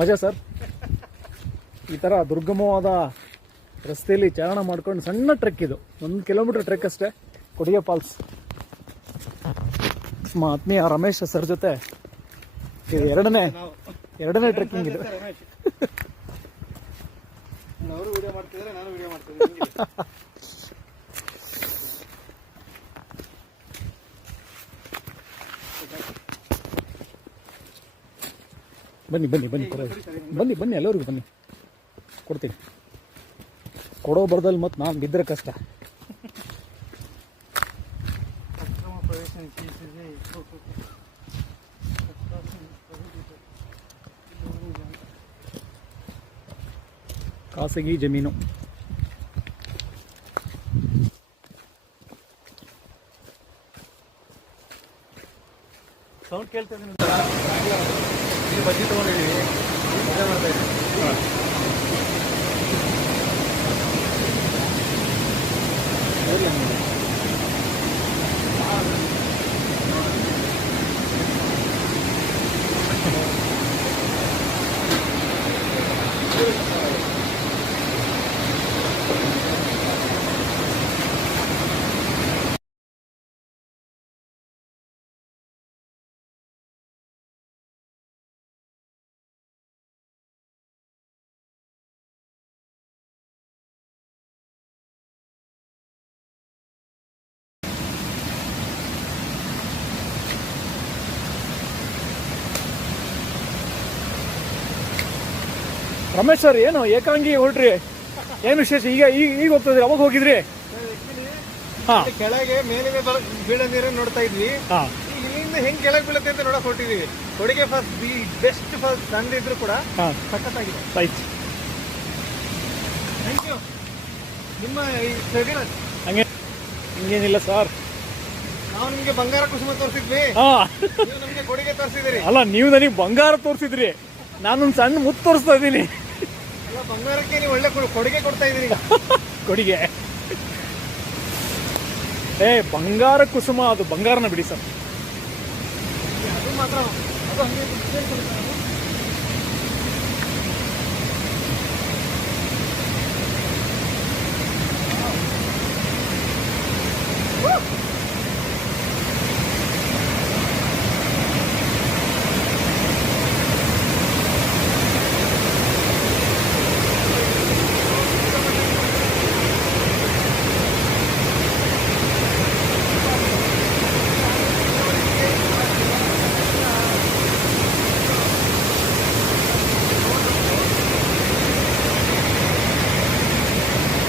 ಮಜಾ ಸರ್. ಈ ಥರ ದುರ್ಗಮವಾದ ರಸ್ತೆಯಲ್ಲಿ ಚಾರಣ ಮಾಡ್ಕೊಂಡು ಸಣ್ಣ ಟ್ರೆಕ್ ಇದು. ಒಂದು ಕಿಲೋಮೀಟರ್ ಟ್ರೆಕ್ ಅಷ್ಟೇ. ಕೊಡಿಯ ಫಾಲ್ಸ್ ನಮ್ಮ ಆತ್ಮೀಯ ರಮೇಶ್ ಸರ್ ಜೊತೆ ಇದು ಎರಡನೇ ಎರಡನೇ ಟ್ರೆಕ್ಕಿಂಗ್ ಇದು. ಅವರು ವಿಡಿಯೋ ಮಾಡ್ತಿದ್ದಾರೆ ನಾನು ವಿಡಿಯೋ ಮಾಡ್ತಿದ್ದೀನಿ ಬನ್ನಿ ಬನ್ನಿ ಬನ್ನಿ ಕೊಡೋದು ಬನ್ನಿ ಬನ್ನಿ, ಎಲ್ಲರಿಗೂ ಬನ್ನಿ. ಕೊಡ್ತೀನಿ. ಕೊಡೋ ಬರ್ದಲ್ಲಿ ಮತ್ತು ನಾನು ಬಿದ್ದರೆ ಕಷ್ಟ. ಖಾಸಗಿ ಜಮೀನು. ಸೌಂಡ್ ಕೇಳ್ತಾ ಇಲ್ಲಿ ಬಜ್ಜಿ ತೊಗೊಂಡಿದ್ದೀವಿ ಮಾಡ್ತಾ ಇದ್ದೀವಿ. ರಮೇಶ್ ಸರ್ ಏನು ಏಕಾಂಗಿ ಹೊರಟ್ರಿ ಏನು ವಿಶೇಷ? ಈಗ ಈಗ ಈಗ ಹೋಗ್ತದ್ರಿ ಅವಾಗ ಹೋಗಿದ್ರಿ? ಹಾಂ. ಕೆಳಗೆ ಮೇಲಿಗೆ ಬೀಳ ನೀರನ್ನು ನೋಡ್ತಾ ಇದ್ವಿ. ಹಾಂ. ಇಲ್ಲಿಂದ ಹೆಂಗ್ ಕೆಳಗೆ ಬೀಳುತ್ತೆ ಅಂತ ನೋಡಕ್ ಹೊಟ್ಟಿದೀವಿ ಕೊಡುಗೆ ಫಸ್ಟ್ ದಿ ಬೆಸ್ಟ್ ಫಸ್ಟ್ ತಂದಿದ್ರು ಕೂಡ ಹಾಂ. ಸಖತ್ತಾಗಿದೆ. ಥ್ಯಾಂಕ್ ಯು ನಿಮ್ಮ ಈ ಸಗಣ ಹಂಗೆ ಹಿಂಗೇನಿಲ್ಲ ಸರ್. ನಾವು ನಿಮ್ಗೆ ಬಂಗಾರ ಕುಸುಮ ತೋರಿಸಿದ್ವಿ. ಹಾಂ. ನೀವು ನಮ್ಗೆ ಕೊಡುಗೆ ತೋರಿಸಿದಿರಿ ಅಲ್ಲ ನೀವು ನನಗೆ ಬಂಗಾರ ತೋರಿಸಿದ್ರಿ. ನಾನೊಂದು ಸಣ್ಣ ಮುತ್ತು ತೋರಿಸ್ತಾ ಇದ್ದೀನಿ. ಬಂಗಾರಕ್ಕೆ ನೀವು ಒಳ್ಳೆ ಕೊಡು- ಕೊಡುಗೆ ಕೊಡ್ತಾ ಇದೀರಿ ಈಗ ಕೊಡಿಗೆ. ಏ ಬಂಗಾರ ಕುಸುಮ ಅದು ಬಂಗಾರನ ಬಿಡಿ ಸರ್. ಅದು ಮಾತ್ರ ಅದು ಹಂಗೆ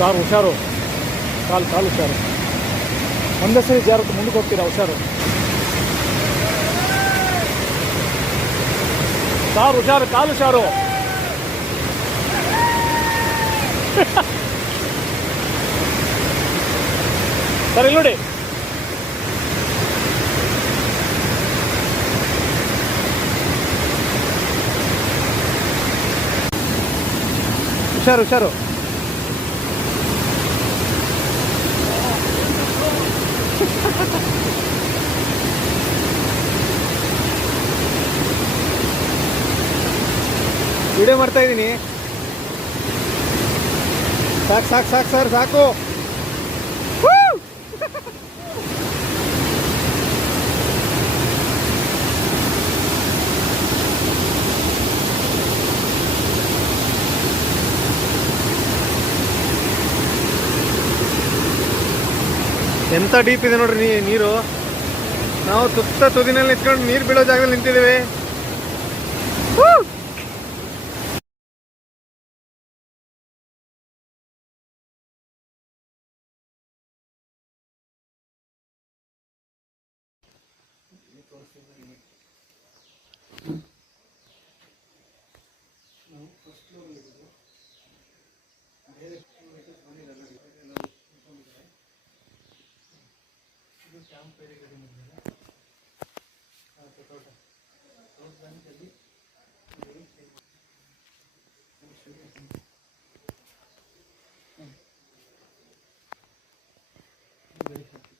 ಸಾರ್ ಹುಷಾರು. ಕಾಲು ಕಾಲು ಹುಷಾರು. ಒಂದೇ ಸರಿ ಜಾರತ್ತು ಮುಂದಕ್ಕೆ ಹೋಗ್ತೀರಾ ಹುಷಾರು? ಕಾರು ಹುಷಾರು, ಕಾಲು ಹುಷಾರು. ಸರಿ ನೋಡಿ. ಹುಷಾರು ಹುಷಾರು. ವಿಡಿಯೋ ಮಾಡ್ತಾ ಇದ್ದೀನಿ. ಸಾಕು ಸಾಕು ಸಾಕು ಸರ್, ಸಾಕು. ಎಂತ ಡೀಪ್ ಇದೆ ನೋಡ್ರಿ ನೀರು. ನಾವು ತುತ್ತ ತುದಿನಲ್ಲಿ ನಿಂತ್ಕೊಂಡು ನೀರು ಬೀಳೋ ಜಾಗದಲ್ಲಿ ನಿಂತಿದ್ದೇವೆ. Gracias.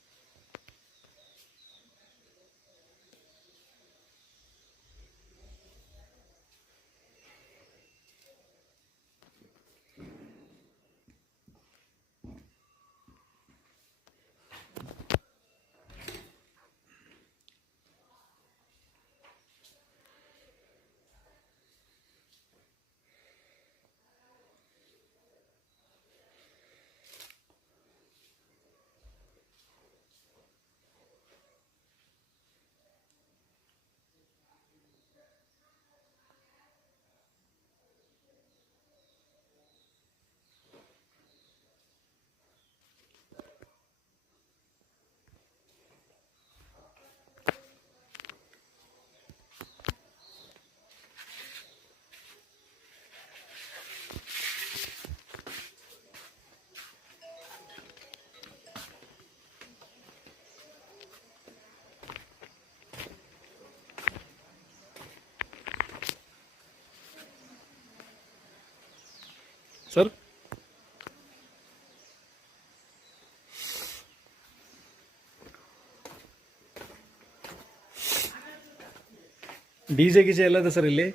ಡಿ ಜೆ ಗಿಜೆ ಇದೆ ಸರ್ ಇಲ್ಲಿ?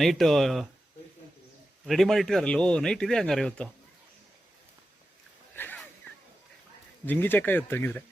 ನೈಟ್ ರೆಡಿ ಮಾಡಿ ಇಟ್ಟಿದಾರಲ್ಲ? ಓ ನೈಟ್ ಇದೆ ಹಂಗಾರೆ ಇವತ್ತು. ಜಿಂಗಿ ಚಕ್ಕ ಇವತ್ತು ಹಂಗಿದ್ರೆ.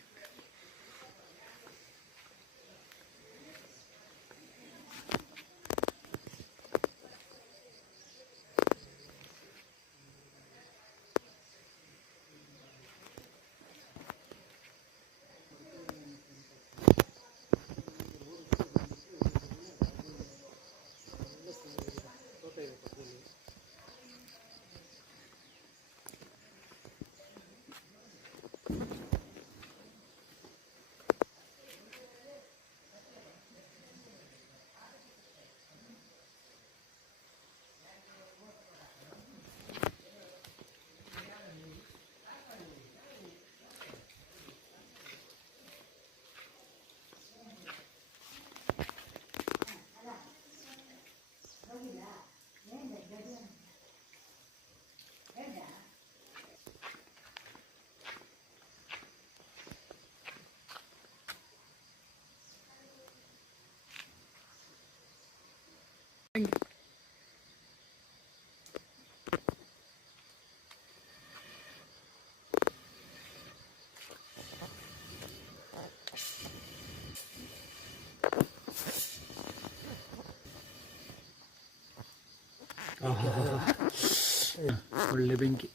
ಒಳ್ಳೆ ಬೆಂಕಿ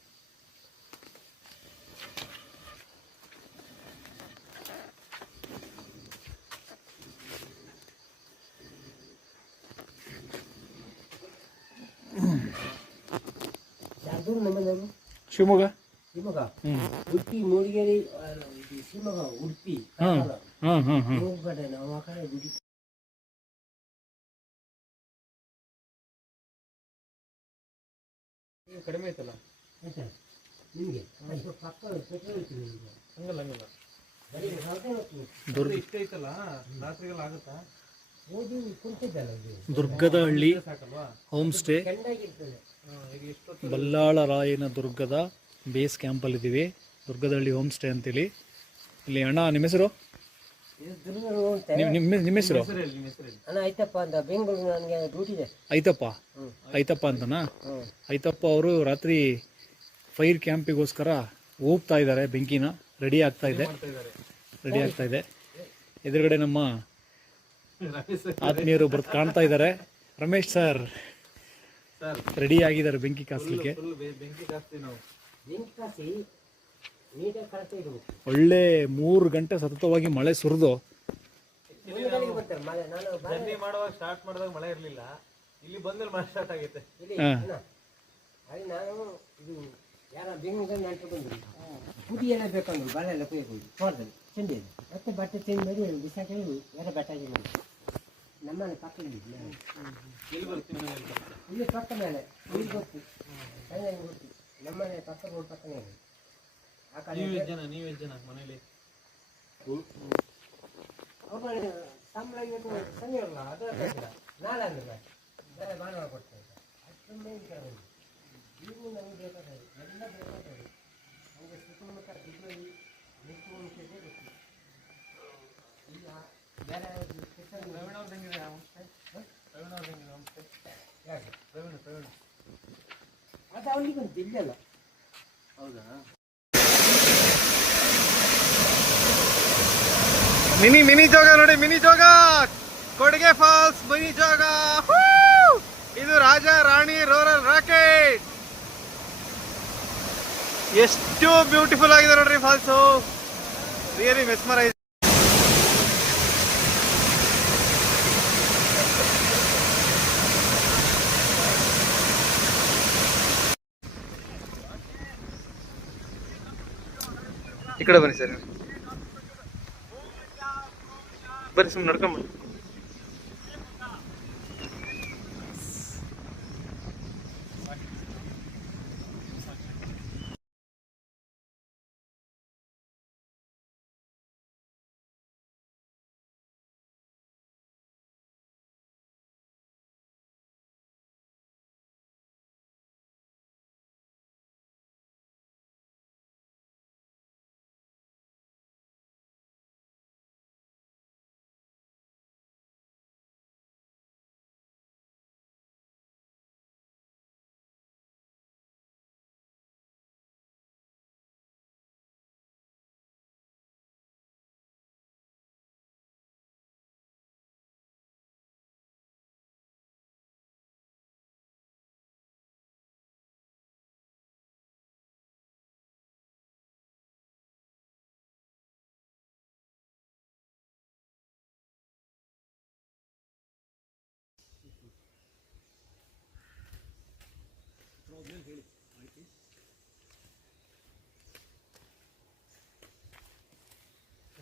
ಯಾರ್ದು ನಮ್ಮನೆಯವರು ಶಿವಮೊಗ್ಗ ಶಿವಮೊಗ್ಗ ಹ್ಮ್ ಉಡುಪಿ ಮೂಡಿಗೆರೆ ಆ, ಇದು ಶಿವಮೊಗ್ಗ ಉಡುಪಿ ಹಾಂ ಹಾಂ ಹಾಂ ಹಾಂ ಕಡಿಮೆ ಐತಲ್ಲ ಆಯ್ತಾ? ನಿಮಗೆ? ಅಷ್ಟು ಪಕ್ಕ ಪೆಟ್ರೋಲ್ ಇತ್ತು ನಿಮಗೆ. ಹಂಗಲ್ಲ ಹಂಗಲ್ಲ. ಬರೀ ಹೊರಗೆ ಹೋಗ್ತೀನಿ ದುರ್ಗ ಇಷ್ಟ ಐತಲ್ಲ ರಾತ್ರಿಗೆಲ್ಲ ಆಗುತ್ತಾ? ಓದಿ ಕುಂತಿದ್ದಲ್ಲ ಇದು ದುರ್ಗದ ಹಳ್ಳಿ ಸಾಕಲ್ವಾ? ಹೋಮ್ ಸ್ಟೇ ಕೆಂಡಾಗಿರ್ತದೆ ಈಗ ಎಷ್ಟು ಬಲ್ಲಾಳರಾಯನ ದುರ್ಗದ ಬೇಸ್ ಕ್ಯಾಂಪಲ್ಲಿದ್ದೀವಿ. ದುರ್ಗದಹಳ್ಳಿ ಹೋಮ್ ಸ್ಟೇ ಅಂತೇಳಿ ಇಲ್ಲಿ ಅಣ್ಣ ನಿಮ್ಮ ಹೆಸರು? ನಿಮ್ಮ ನಿಮ್ಮ ನಿಮ್ಮ ಹೆಸರು? ಅಣ್ಣ ಆಯ್ತಪ್ಪ ಅಂತ ಬೆಂಗಳೂರು ನನಗೆ ಡ್ಯೂಟಿ ಇದೆ. ಐತಪ್ಪ ಐತಪ್ಪ ಅಂತನಾ? ಐತಪ್ಪ ಅವರು ರಾತ್ರಿ ಫೈರ್ ಕ್ಯಾಂಪಿಗೋಸ್ಕರ ಹೋಗ್ತಾ ಇದ್ದಾರೆ ಬೆಂಕಿನ. ರೆಡಿ ಆಗ್ತಾ ಇದೆ. ರೆಡಿ ಆಗ್ತಾ ಇದೆ. ಎದುರುಗಡೆ ನಮ್ಮ ಆತ್ಮೀಯರು ಬರ್ತ ಕಾಣ್ತಾ ಇದ್ದಾರೆ. Ramesh sir sir. ರೆಡಿ ಆಗಿದ್ದಾರೆ ಬೆಂಕಿ ಕಾಸ್ಲಿಕ್ಕೆ. ಬೆಂಕಿ ಜಾಸ್ತಿ ನಾವು. ಬೆಂಕಿ ಕಾಸಿ? ನೀಟಾಗಿ ಕಳ್ತಾ ಇರ್ಬೇಕು ಒಳ್ಳೆ ಮೂರು ಗಂಟೆ ಸತತವಾಗಿ ಮಳೆ ಸುರಿದು ಜರ್ನಿ ಮಾಡುವಾಗ ಸ್ಟಾರ್ಟ್ ಮಾಡಿದಾಗ ಮಳೆ ಇರಲಿಲ್ಲ. ಇಲ್ಲಿ ಬಂದ್ಮೇಲೆ ಮಳೆ ಸ್ಟಾರ್ಟ್ ಆಗೈತೆ. ಅಲ್ಲಿ ನಾನು ಇದು ಯಾರ ಬಂದ್ರು ಪುಡಿ ಎಲ್ಲ ಬೇಕಂದ್ರು ಬಾಳೆ ಎಲ್ಲ ಕುಯ್ಯಕ್ಕೆ ತೋಟದಲ್ಲಿ ಚೆಂಡಿ ಇದೆ ಮತ್ತೆ ಬಟ್ಟೆ ಚೇಂಜ್ ಮಾಡಿ ಬಿಸಾಕಿ ಮಾಡಿ ನಮ್ಮನೆ ಪಕ್ಕದಲ್ಲಿ? ಇಲ್ಲಿ ಪಕ್ಕ ಮೇಲೆ ಇಲ್ಲಿ ಗೊತ್ತು. ಚೆನ್ನಾಗಿ ಗೊತ್ತು. ನಮ್ಮನೆ ಪಕ್ಕ ರೋಡ್ ಪಕ್ಕನೇ ಇದೆ. ನೀವು ಎಷ್ಟು ಜನ ನೀವು ಎಷ್ಟು ಜನ ಮನೇಲಿ. ಅವ್ರ ಸಂಬಳ ಇವತ್ತು ಸಂಜೆ ಅಲ್ಲ ಅದು. ನಾಳೆ ಭಾನುವಾರ ಕೊಡ್ತೇವೆ ನೀವು ನಮಗೆ ಎಲ್ಲ ಬೇಕಾದ್ರೆ ನಮಗೆ ಸುತ್ತಮುತ್ತ ಗೊತ್ತು ಬೇರೆ ಹೆಂಗಿದೆ ಹೋಮ್ಸ್ಟೇ ಹೆಂಗಿದೆ ಹೋಮ್ಸ್ಟೇ ಯಾಕೆ ಅದು ಅವನಿಗೆ ಒಂದು ಮಿನಿ ಮಿನಿ ಜೋಗ ನೋಡಿ, ಮಿನಿ ಜೋಗ. ಕೊಡುಗೆ ಫಾಲ್ಸ್, ಮಿನಿ ಜೋಗ! ಇದು ರಾಜ, ರಾಣಿ, ರೋರಲ್ ರಾಕೆಟ್ ಎಷ್ಟು ಬ್ಯೂಟಿಫುಲ್ ಆಗಿದೆ ನೋಡ್ರಿ ಫಾಲ್ಸು. ರಿಯಲಿ ಮೆಸ್ಮರೈಸ್ ಈ ಕಡೆ ಬನ್ನಿ ಸರ್. ಬನ್ನಿ ಸುಮ್ಮನೆ ನಡ್ಕೊಂಬನ್ನಿ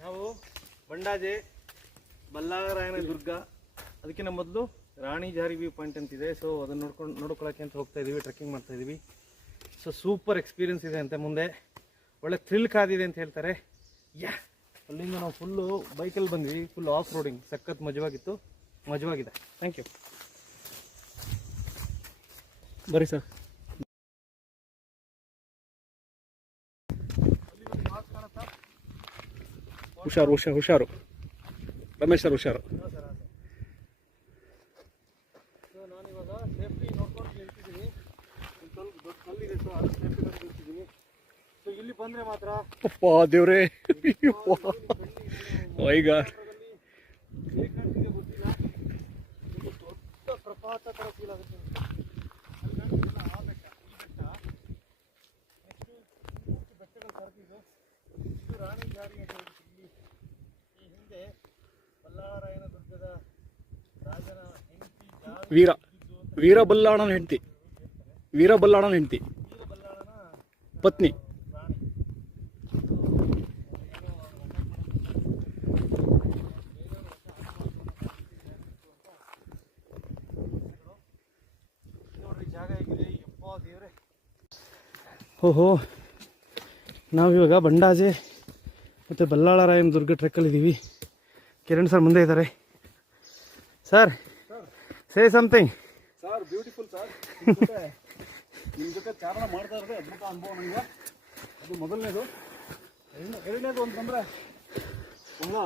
ನಾವು ಬಂಡಾಜೆ ಬಲ್ಲಾರಾಯಣ ದುರ್ಗ. ಅದಕ್ಕಿಂತ ಮೊದಲು ರಾಣಿ ಜಾರಿ ವ್ಯೂ ಪಾಯಿಂಟ್ ಅಂತಿದೆ. ಸೊ ಅದನ್ನ ನೋಡ್ಕೊಂಡು ನೋಡ್ಕೊಳಕ್ಕೆ ಅಂತ ಹೋಗ್ತಾ ಇದೀವಿ ಟ್ರೆಕ್ಕಿಂಗ್ ಮಾಡ್ತಾ ಇದೀವಿ. ಸೊ ಸೂಪರ್ ಎಕ್ಸ್ಪೀರಿಯನ್ಸ್ ಇದೆ ಅಂತೆ ಮುಂದೆ. ಒಳ್ಳೆ ಥ್ರಿಲ್ ಕಾದಿದೆ ಅಂತ ಹೇಳ್ತಾರೆ. ಯಾ ಅಲ್ಲಿಂದ ನಾವು ಫುಲ್ಲು ಬೈಕಲ್ಲಿ ಬಂದ್ವಿ. ಫುಲ್ ಆಫ್ ರೋಡಿಂಗ್ ಸಖತ್ ಮಜವಾಗಿತ್ತು. ಮಜವಾಗಿದೆ ಥ್ಯಾಂಕ್ ಯು ಬರೀ ಸರ್ ಹುಷಾರು ಹುಷಾರು ಹುಷಾರು. ರಮೇಶ್ ಸರ್ ಹುಷಾರು. ಅಪ್ಪ ದೇವ್ರೇ. ಈಗ ಪ್ರಪಾತ ಥರ ಫೀಲ್ ಆಗುತ್ತೆ ಬೆಟ್ಟಗಳು ಕರೆದಿದೆ ಇದು ರಾಣಿ ಜಾರಿ ಅಂತ ಹೇಳ್ಬಿಟ್ಟು ಇಲ್ಲಿ ಈ ಹಿಂದೆ ಬಲ್ಲಾಳರಾಯನ ದುರ್ಗದ ರಾಜನ ಹೆಂಡತಿ ಜಾರಿ ವೀರ ವೀರ ಬಲ್ಲಾಳನ ಹೆಂಡತಿ ವೀರ ಬಲ್ಲಾಳನ ಹೆಂಡತಿ ಪತ್ನಿ. ರಾಣಿ ನೋಡ್ರಿ ಜಾಗ ಹೇಗಿದೆ? ಯಪ್ಪ ದೇವ್ರೆ. ಓಹೋ ನಾವಿವಾಗ ಬಂಡಾಜೆ ಮತ್ತು ಬಲ್ಲಾಳರಾಯನ ದುರ್ಗ ಟ್ರೆಕ್ಕಲ್ಲಿದ್ದೀವಿ ಕಿರಣ್ ಸರ್ ಮುಂದೆ ಇದ್ದಾರೆ. Sir say something sir beautiful sir ನಿಮ್ಮ ಜೊತೆ ಚಾರಣ ಮಾಡ್ತಾ ಇರೋದೇ ಅದ್ಭುತ ಅನುಭವ ನನಗೆ. ಅದು ಮೊದಲನೇದು. ಎರಡನೇ ಎರಡನೇದು ಅಂತಂದರೆ ಬಹಳ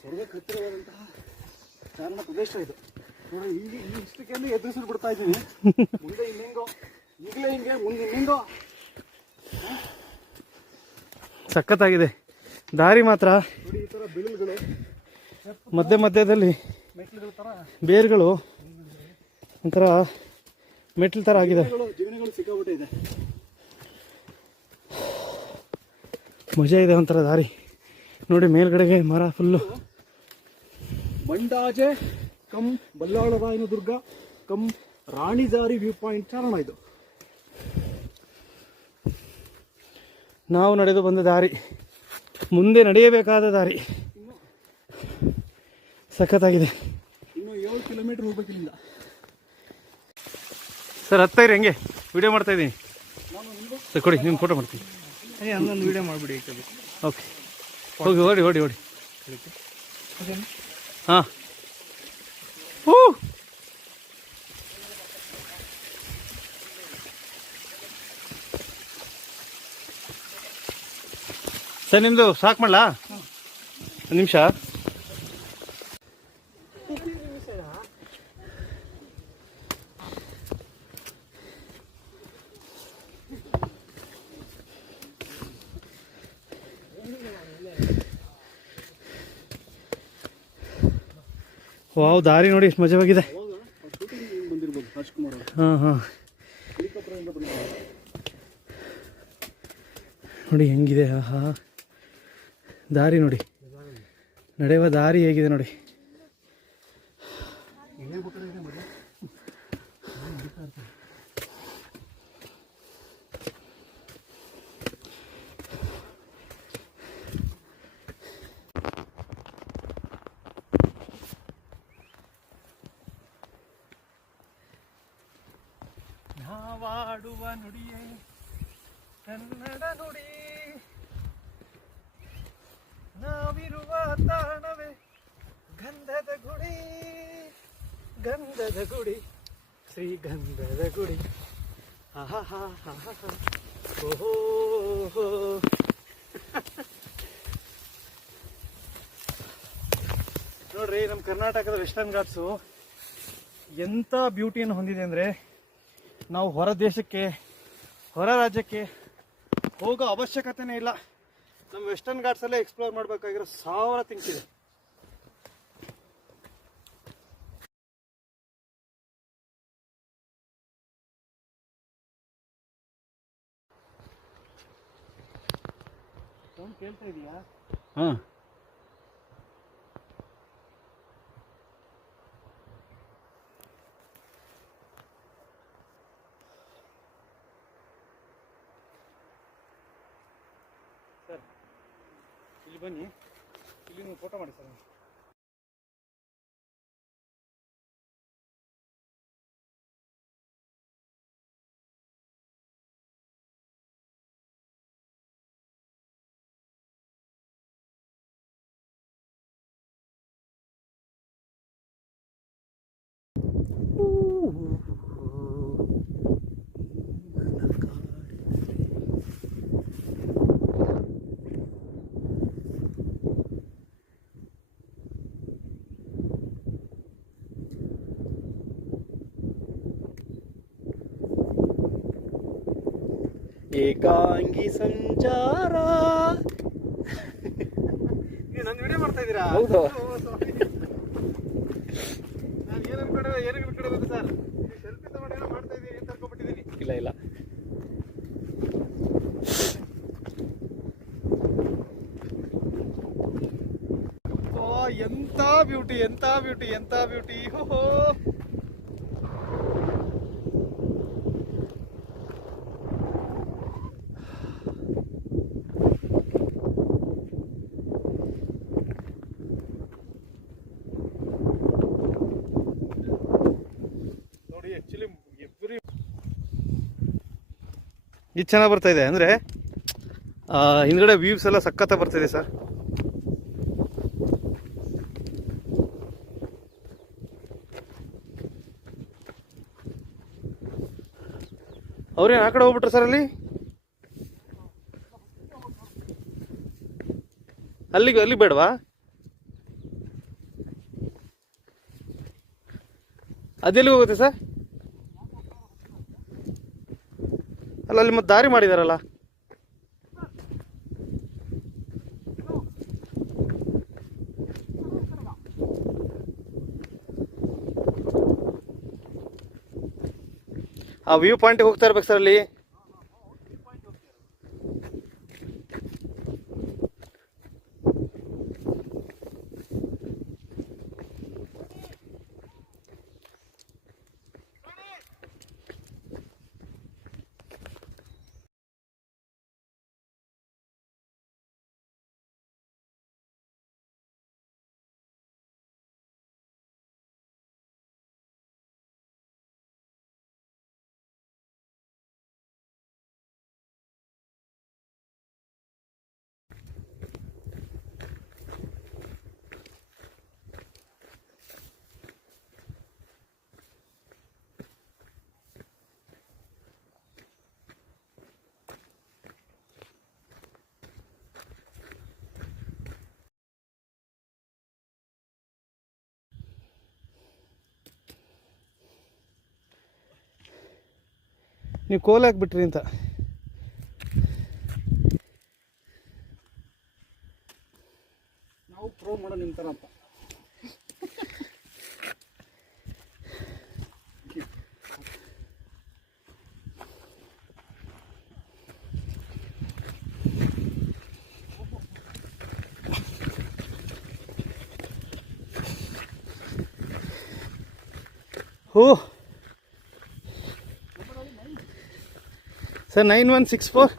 ಸ್ವರ್ಗಕ್ಕೆ ಹತ್ತಿರವಾದಂತಹ ಚಾರಣ ಪ್ರದೇಶ ಇದು. ನೋಡಿ ಈಗ ಈ ಇಷ್ಟಕ್ಕೆ ಎದುರಿಸಿ ಬಿಡ್ತಾ ಇದ್ದೀನಿ. ಮುಂದೆ ಇನ್ನೆಂಗೋ ಈಗಲೇ ಹಿಂಗೆ ಮುಂದೆ ಇನ್ನೆಂಗೋ. ಸಖತ್ತಾಗಿದೆ. ದಾರಿ ಮಾತ್ರ. ನೋಡಿ ಈ ಥರ ಬಿಳಿಲ್ಗಳು ಮಧ್ಯ ಮಧ್ಯದಲ್ಲಿ ಬೇರ್ಗಳು ಒಂಥರ ಮೆಟ್ಲ್ ತರ ಆಗಿದೆ. ಮಜಾ ಇದೆ ಒಂಥರ ದಾರಿ. ನೋಡಿ ಮೇಲ್ಗಡೆಗೆ ಮರ full Mandaje cum Ballalarayana Durga cum Ranijhari view point ಚಾರಣ ಇದು. ನಾವು ನಡೆದು ಬಂದ ದಾರಿ. ಮುಂದೆ ನಡೆಯಬೇಕಾದ ದಾರಿ. ಸಖತ್ತಾಗಿದೆ. ಇನ್ನು ಏಳು ಕಿಲೋಮೀಟರ್ ಹೋಗ್ಬೇಕಿಲ್ಲ ಸರ್ ಹತ್ತಾ ಇರಿ ಹಂಗೆ. ವಿಡಿಯೋ ಮಾಡ್ತಾ ಇದ್ದೀನಿ. ಸರ್ ಕೊಡಿ ನಿಮ್ಮ ಫೋಟೋ ಮಾಡ್ತೀನಿ. ಹನ್ನೊಂದು ವಿಡಿಯೋ ಮಾಡಿಬಿಡಿ ಓಕೆ. ಹೋಗಿ ಓಡಿ ಓಡಿ ಓಡಿ. ಹಾಂ. ಹೂ. ಸರ್ ನಿಮ್ಮದು ಸಾಕು ಮಾಡಲಾ? ಒಂದು ನಿಮಿಷ. ವಾವ್, ದಾರಿ ನೋಡಿ, ಎಷ್ಟು ಮಜವಾಗಿದೆ ಹಾಂ ಹಾಂ. ನೋಡಿ, ಹೆಂಗಿದೆ, ಆಹಾ. ದಾರಿ ನೋಡಿ. ನಡೆಯುವ ದಾರಿ ಹೇಗಿದೆ ನೋಡಿ. ನುಡಿಯೇ, ಕನ್ನಡ ನುಡಿ. ನಾವಿರುವ ತಾಣವೇ ಗಂಧದ ಗುಡಿ ಗಂಧದ ಗುಡಿ ಶ್ರೀಗಂಧದ ಗುಡಿ. ಆಹಾಹಾಹಾಹಾ. ಓಹೋ ನೋಡ್ರಿ ನಮ್ಮ ಕರ್ನಾಟಕದ ವೆಸ್ಟರ್ನ್ ಘಾಟ್ಸು ಎಂಥ ಬ್ಯೂಟಿಯನ್ನು ಹೊಂದಿದೆ ಅಂದರೆ ನಾವು ಹೊರ ದೇಶಕ್ಕೆ ಹೊರ ರಾಜ್ಯಕ್ಕೆ ಹೋಗೋ ಅವಶ್ಯಕತೆನೇ ಇಲ್ಲ. ನಮ್ಮ ವೆಸ್ಟರ್ನ್ ಘಾಟ್ಸಲ್ಲೇ ಎಕ್ಸ್ಪ್ಲೋರ್ ಮಾಡಬೇಕಾಗಿರೋ ಸಾವಿರ ಥಿಂಗ್ಸ್ ಇದೆ ಕೇಳ್ತಾ ಇದೆಯಾ? ಹಾಂ. ಬನ್ನಿ. ಇಲ್ಲಿ ನೀವು ಫೋಟೋ ಮಾಡಿ ಸರ್. ಏಕಾಂಗಿ ಸಂಚಾರ. ನೀವು ನನ್ನ ವಿಡಿಯೋ ಮಾಡ್ತಾ ಇದ್ದೀರಾ? ಹೌದು. ನಾನು ಏನು ಅನ್ಕೊಂಡೆ ಏನು ಅನ್ಕೊಂಡಿರೋದು ಸರ್? ಸೆಲ್ಫಿ ತಗೊಂಡು ಏನೋ ಮಾಡ್ತಾ ಇದ್ದೀನಿ ಅಂತ ಅನ್ಕೊಂಡ್ಬಿಟ್ಟಿದ್ದೀನಿ ಇಲ್ಲ ಇಲ್ಲ. ಎಂತ ಬ್ಯೂಟಿ ಎಂತ ಬ್ಯೂಟಿ ಎಂತ ಬ್ಯೂಟಿ ಹೋ. ಇದು ಚೆನ್ನಾಗಿ ಬರ್ತಾ ಇದೆ. ಅಂದರೆ ಹಿಂದ್ಗಡೆ ವ್ಯೂವ್ಸ್ ಎಲ್ಲ ಸಖತ್ತ ಬರ್ತಿದೆ ಸರ್. ಅವ್ರೇನು ಆ ಕಡೆ ಹೋಗ್ಬಿಟ್ರು ಸರ್ ಅಲ್ಲಿ? ಅಲ್ಲಿಗೆ, ಅಲ್ಲಿ ಬೇಡವಾ? ಅದೆಲ್ಲಿಗೆ ಹೋಗುತ್ತೆ ಸರ್? ಅಲ್ಲ ಅಲ್ಲಿ ಮತ್ತೆ ದಾರಿ ಮಾಡಿದಾರಲ್ಲ. ಆ ವ್ಯೂ ಪಾಯಿಂಟ್ಗೆ ಹೋಗ್ತಾ ಇರ್ಬೇಕು ಸರ್ ಅಲ್ಲಿ. ನೀವು ಕೋಲ್ ಹಾಕ್ಬಿಟ್ರಿ ಅಂತ. Sir, nine one six four.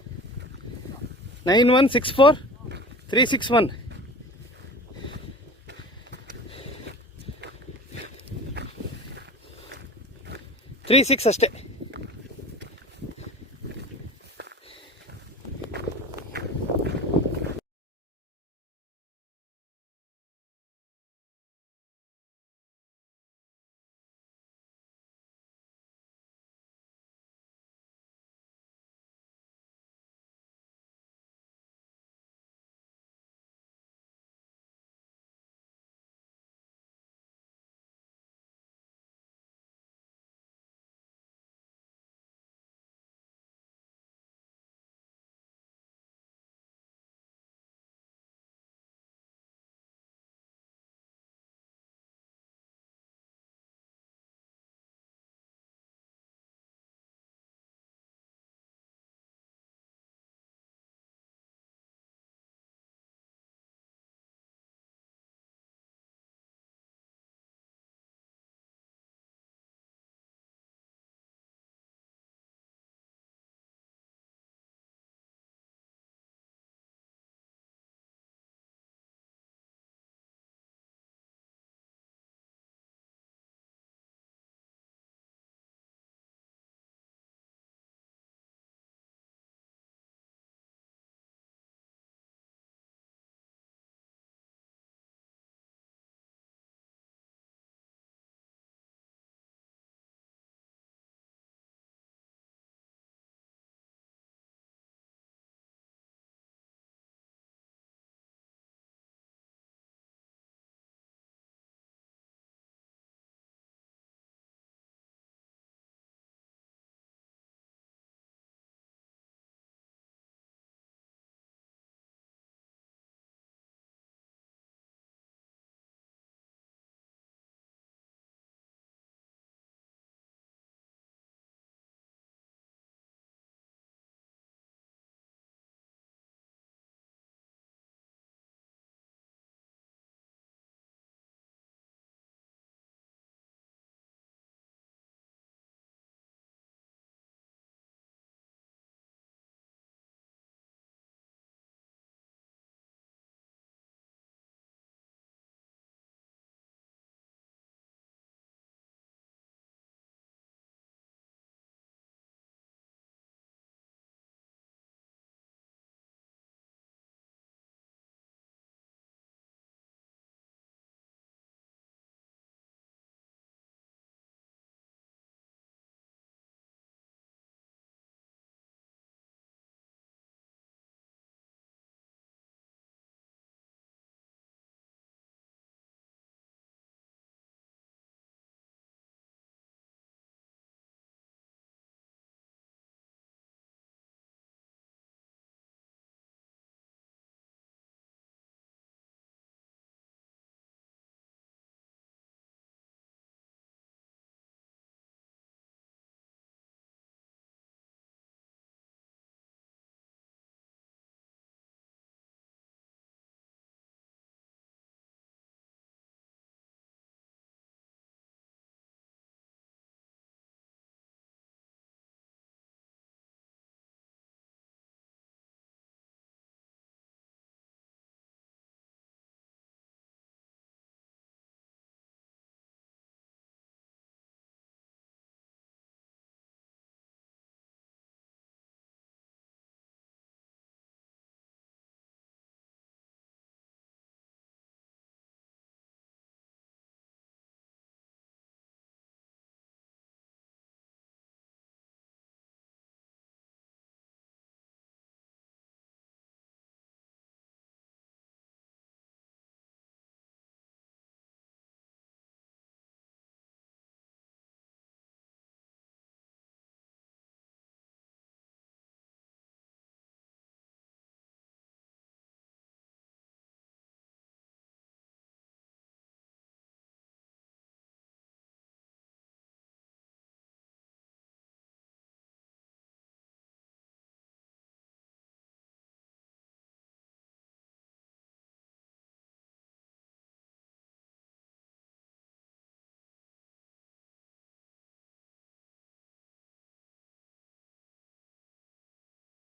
Nine one six four, three six one. Three six ಅಷ್ಟೇ.